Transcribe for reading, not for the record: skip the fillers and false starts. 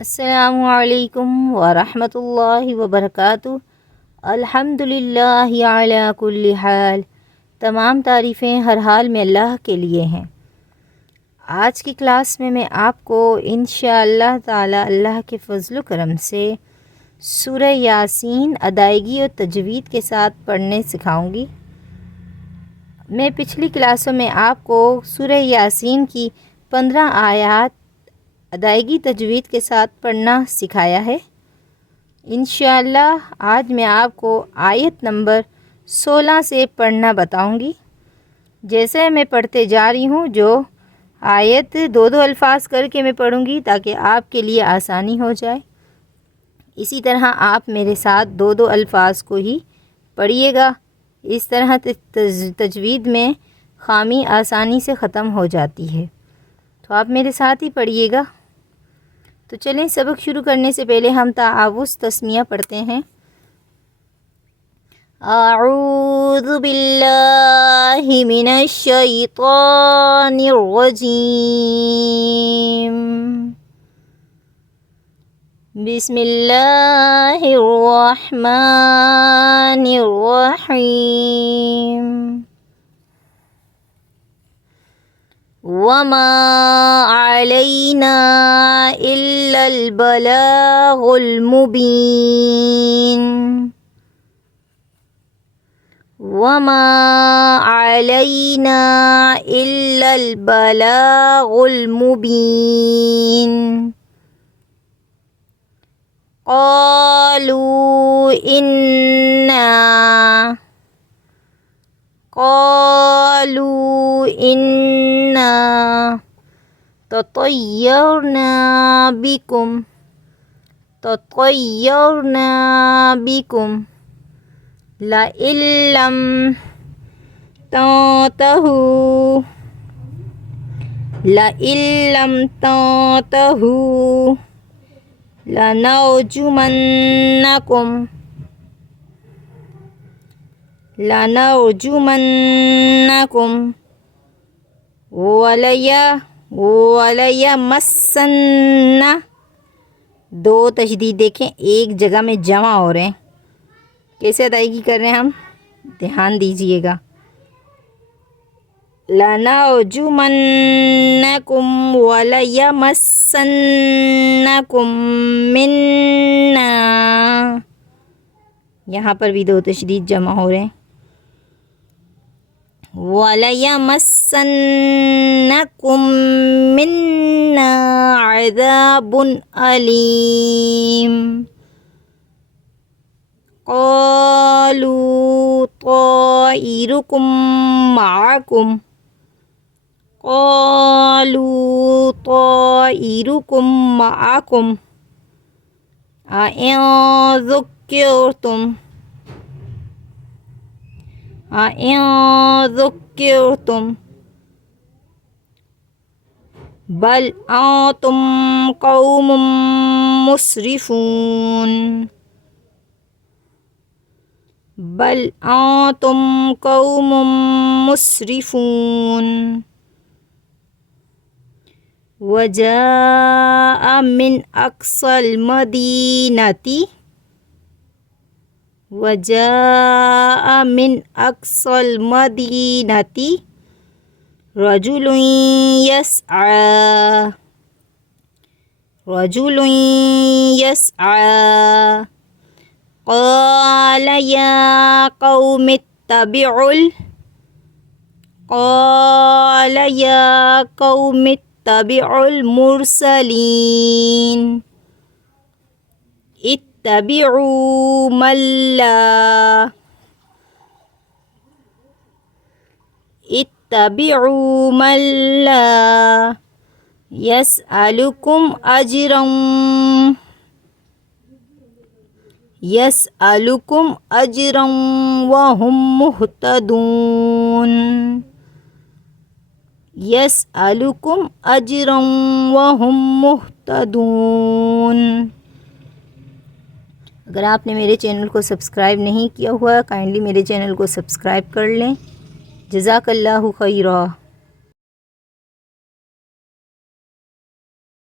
अस्सलामुअलैकुम वरहमतुल्लाहि वबरकातुहू। अल्हम्दुलिल्लाहि अला कुल्ली हाल। तमाम तारीफ़ें हर हाल में अल्लाह के लिए हैं। आज की क्लास में मैं आपको इंशाअल्लाह ताला अल्लाह के फ़ज़ल करम से सूरह यासीन अदायगी और तजवीद के साथ पढ़ने सिखाऊंगी। मैं पिछली क्लासों में आपको सूरह यासीन की 15 आयत अदायगी तजवीद के साथ पढ़ना सिखाया है। इंशाअल्लाह आज मैं आपको आयत नंबर 16 से पढ़ना बताऊंगी। जैसे मैं पढ़ते जा रही हूँ, जो आयत दो अल्फाज करके मैं पढ़ूंगी ताकि आपके लिए आसानी हो जाए। इसी तरह आप मेरे साथ दो अल्फाज को ही पढ़िएगा। इस तरह तजवीद में खामी आसानी से ख़त्म हो जाती है। तो आप मेरे साथ ही पढ़िएगा। तो चलें, सबक शुरू करने से पहले हम तावुज़ तस्मिया पढ़ते हैं। अऊज़ु बिल्लाहि मिनश शैतानिर रजीम। बिस्मिल्लाहिर रहमानिर रहीम। वमा अलैना इल्लल बलागुल मुबीन। वमा अलैना इल्लल बलागुल मुबीन। क़ालू इन्ना ततय्यरना बिकुम लइल्लम तंतहू लनरजुमन्नकुम वलयमस्सन्ना। दो तशदीद देखें, एक जगह में जमा हो रहे हैं। कैसे अदायगी कर रहे हैं हम, ध्यान दीजिएगा। लनरजुमन्नकुम वलयमस्सन्नकुम मिन्ना। यहाँ पर भी दो तशदीद जमा हो रहे हैं। वलयमस्सन्नकुम मिन्ना अज़ाबुन अलीम। क़ालू ताइरुकुम मअकुम। क़ालू ताइरुकुम मअकुम अइन ज़ुक्किरतुम बल अंतुम कौमुम मुस्रिफून। बल अंतुम कौमुम मुस्रिफून। वजाअ मिन अक़सल मदीनती। वजाअ मिन अक़सल मदीनती रजुलुन यस्आ। क़ाल या कौमित्तबिउल मुरसलीन। इत्तबिउ मल्ला यसअलुकुम अजरन वहुम मुहतदून। यसअलुकुम अजरन वहुम मुहतदून। अगर आपने मेरे चैनल को सब्सक्राइब नहीं किया हुआ, काइंडली मेरे चैनल को सब्सक्राइब कर लें। जज़ाकल्लाहु खैरा।